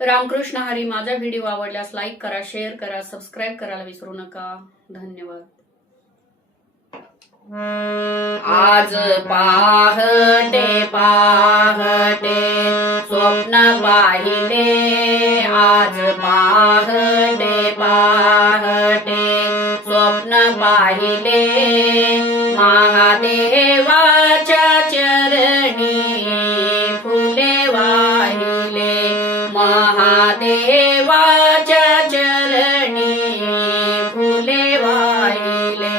रामकृष्ण हरी. माझा व्हिडिओ आवडल्यास लाईक करा, शेअर करा, सबस्क्राईब करायला विसरू नका. धन्यवाद. आज पहाटे पहाटे स्वप्न पाहिले, आज पहाटे पहाटे स्वप्न पाहिले, महादेवाच्या चरणी फुले वाहिले, महादेवाच्या चरणी फुले वाहिले.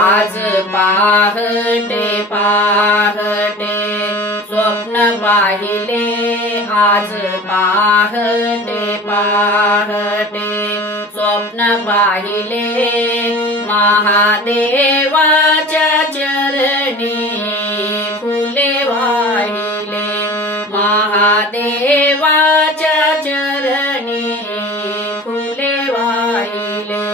आज पहाटे पहाटे स्वप्न पाहिले, आज पहाटे पहाटे स्वप्न पाहिले, महादेवाच्या चरणी फुले वाहिले, महादेवाच्या चरणी फुले वाहिले.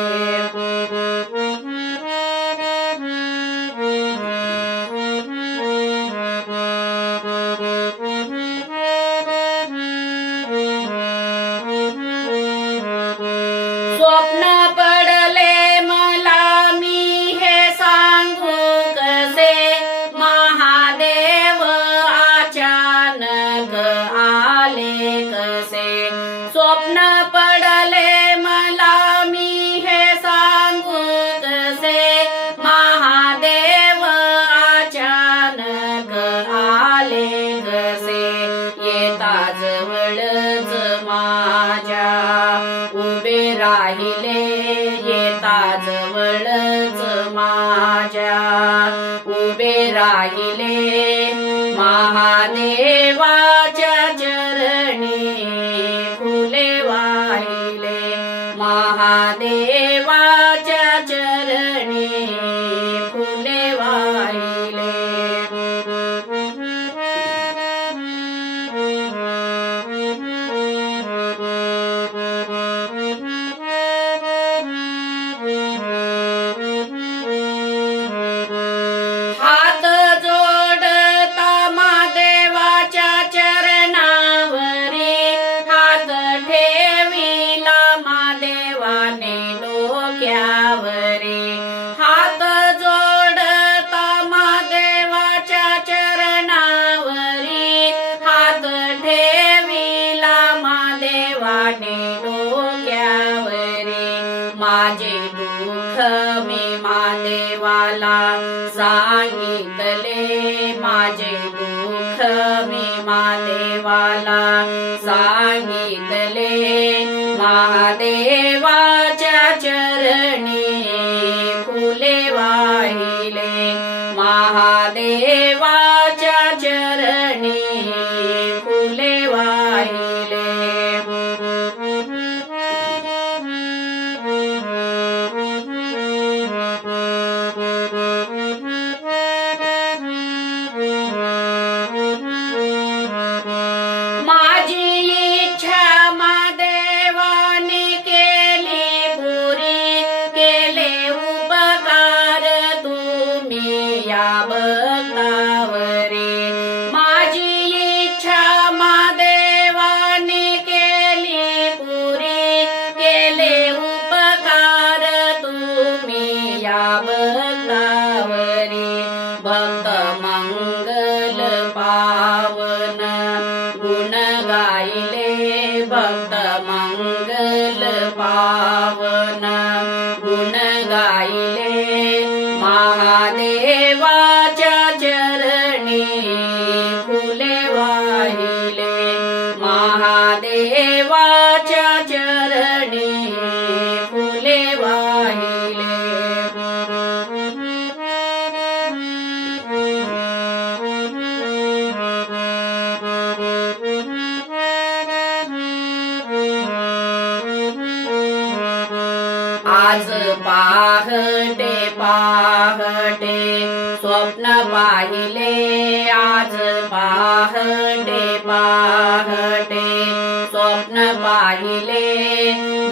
स्वप्न पडले मला, मी हे सांगू कसे, महादेव अचानक आले कसे. स्वप्न पडले मला, मी हे सांगू कसे, महादेव अचानक आले कसे. येता जवळच माझ्या उभे राहिले, येता जवळच माझ्या उभे राहिले, महादेवाच्या चरणी फुले वाहिले, महादेवाच्या चरणी फुले वाहिले. हात जोडता महादेवाच्या चरणावरी, हात ठेविला महादेवाने डोक्यावरी. हात जोडता महादेवाच्या चरणावरी, हात ठेविला महादेवाने डोक्यावरी. माझे दुःख मी महादेवाला सांगितले, माझे दुःख मी महादेवाला सांगितले, महादेवाच्या चरणी फुले वाहिले, महादेवाच्या चरणी फुले वाहिले. माझी इच्छा महादेवाने केली पुरी, केले उपकार तुम्ही या भक्तावरी. माझी इच्छा महादेवाने केली पुरी, केले उपकार तुम्ही या भक्तावरी. भक्त मंगल पावन गुण गायले, भक्त मंगल पावन गुण गायले, महादेवाच्या चरणी फुले वाहिले, महादेवाच्या चरणी फुले वाहिले. आज पहाटे पहाटे स्वप्न पाहिले, आज पहाटे पहाटे स्वप्न पाहिले,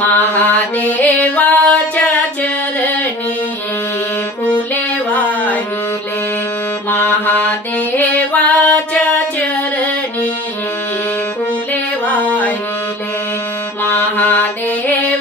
महादेवाच्या चरणी फुले वाहिले महादेवाच्या चरणी फुले वाहिले महादेव